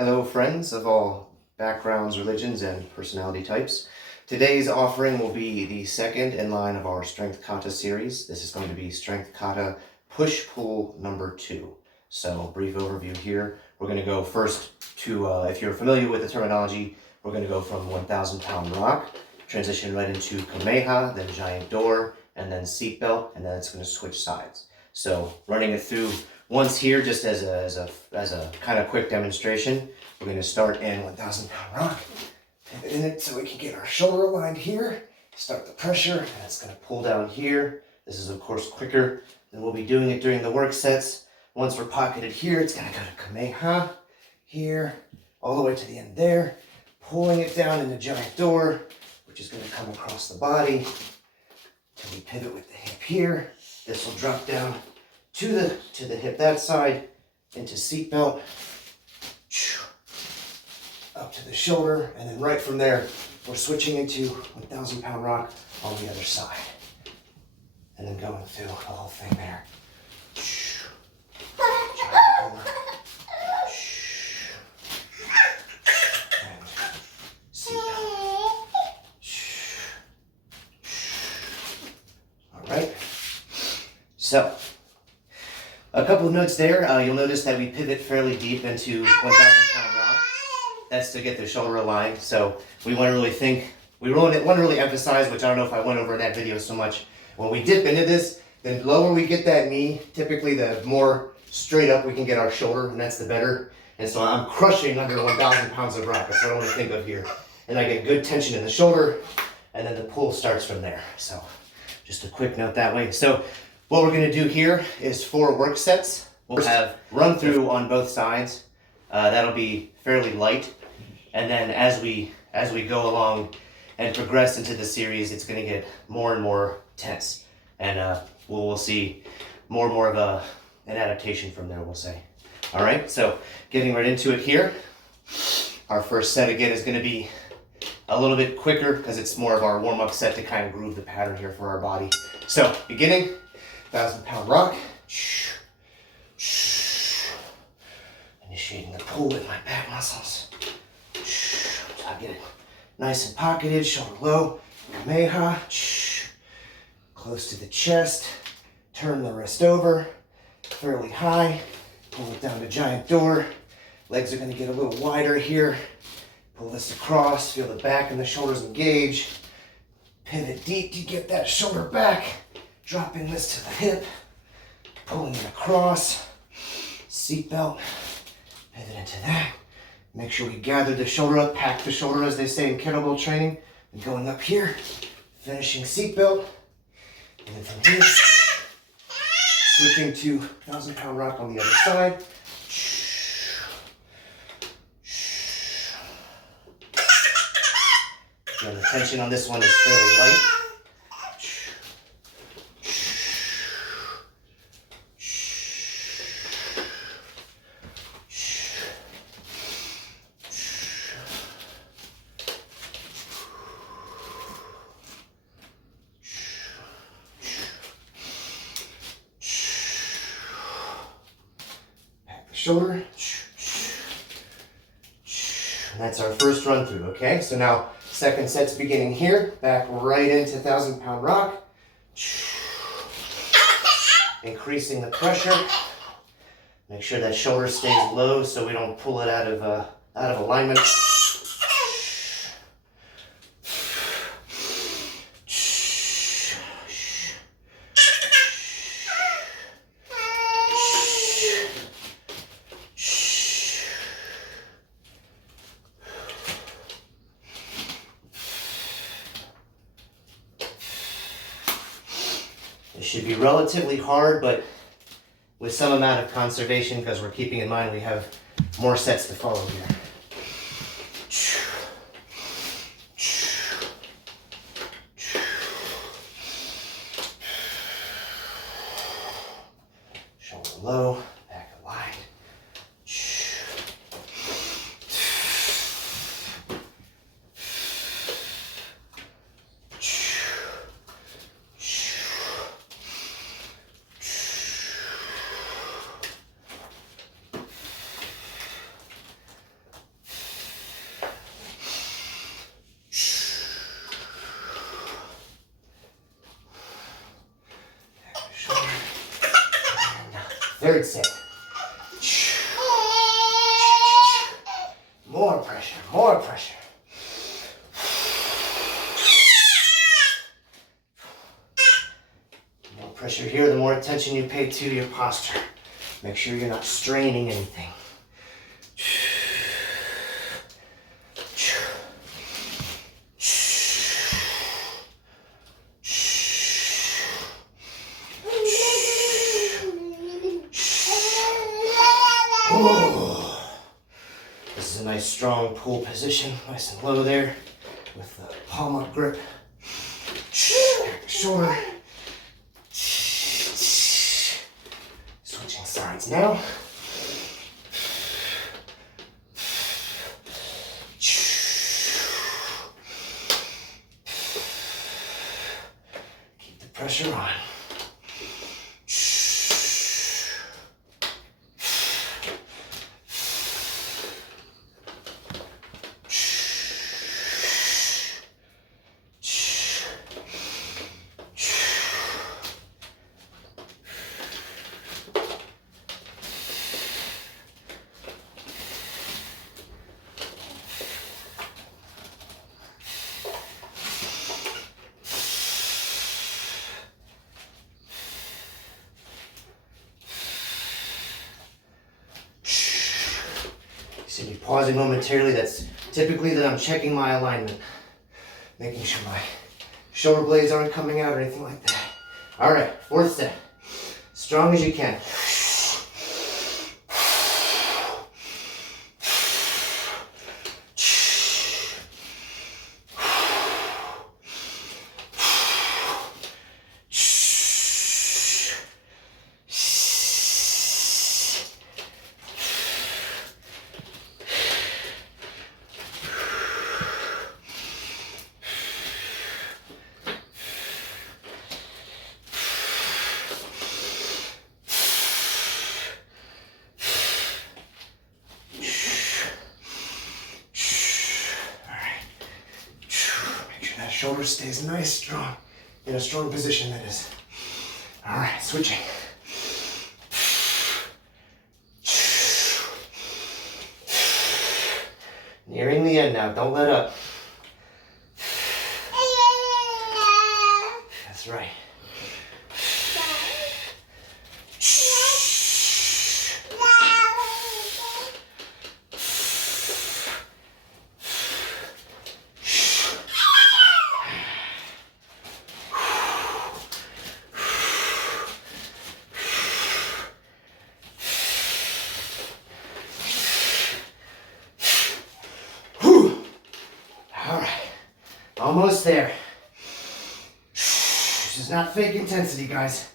Hello friends of all backgrounds, religions, and personality types. Today's offering will be the second in line of our Strength Kata series. This is going to be Strength Kata Push-Pull number 2. So, brief overview here. We're going to go first to, if you're familiar with the terminology, we're going to go from 1,000 pound rock, transition right into Kameha, then giant door, and then seatbelt, and then it's going to switch sides. So, running it through once here, just as a kind of quick demonstration, we're going to start in 1,000 pound rock, pivot in it so we can get our shoulder aligned here, start the pressure, and it's going to pull down here. This is of course quicker than we'll be doing it during the work sets. Once we're pocketed here, it's going to go to Kameha, here, all the way to the end there, pulling it down into giant door, which is going to come across the body, till we pivot with the hip here. This will drop down to the hip that side, into seatbelt, up to the shoulder, and then right from there, we're switching into 1,000 pound rock on the other side. And then going through the whole thing there. And seatbelt. All right. So, a couple of notes there. You'll notice that we pivot fairly deep into 1,000 pound rock. That's to get the shoulder aligned. So we want to really emphasize, which I don't know if I went over in that video so much. When we dip into this, the lower we get that knee, typically the more straight up we can get our shoulder, and that's the better. And so I'm crushing under 1,000 pounds of rock. That's what I want to think of here. And I get good tension in the shoulder, and then the pull starts from there. So just a quick note that way. So what we're going to do here is 4 work sets. We'll have run through on both sides. That'll be fairly light. And then as we go along and progress into the series, it's going to get more and more tense. And we'll see more and more of an adaptation from there, we'll say. All right, so getting right into it here. Our first set again is going to be a little bit quicker because it's more of our warm-up set to kind of groove the pattern here for our body. So beginning, 1,000 pound rock. Initiating the pull with my back muscles. So I get it nice and pocketed, shoulder low. Kameha. Close to the chest. Turn the wrist over. Fairly high. Pull it down to giant door. Legs are going to get a little wider here. Pull this across. Feel the back and the shoulders engage. Pivot deep to get that shoulder back. Dropping this to the hip. Pulling it across. Seatbelt. Pivot into that. Make sure we gather the shoulder up, pack the shoulder as they say in kettlebell training. And going up here, finishing seatbelt. And then from here, switching to 1,000 pound rock on the other side. Again, the tension on this one is fairly light. Shoulder. And that's our first run through, okay? So now, second set's beginning here. Back right into 1,000 pound rock. Increasing the pressure. Make sure that shoulder stays low so we don't pull it out of alignment. It should be relatively hard, but with some amount of conservation because we're keeping in mind we have more sets to follow here. Shoulder low, back aligned. Third set. More pressure, more pressure. The more pressure here, the more attention you pay to your posture. Make sure you're not straining anything. This is a nice strong pull position, nice and low there with the palm up grip. Shoulder. Switching sides now. Keep the pressure on. See me pausing momentarily, that's typically that I'm checking my alignment. Making sure my shoulder blades aren't coming out or anything like that. All right, fourth set. Strong as you can. Shoulder stays nice, strong, in a strong position that is. All right, switching. Nearing the end now, don't let up. That's right. Almost there. This is not fake intensity, guys.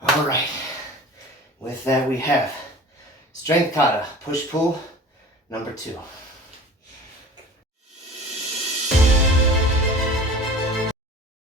All right. With that, we have strength kata, push-pull, number 2.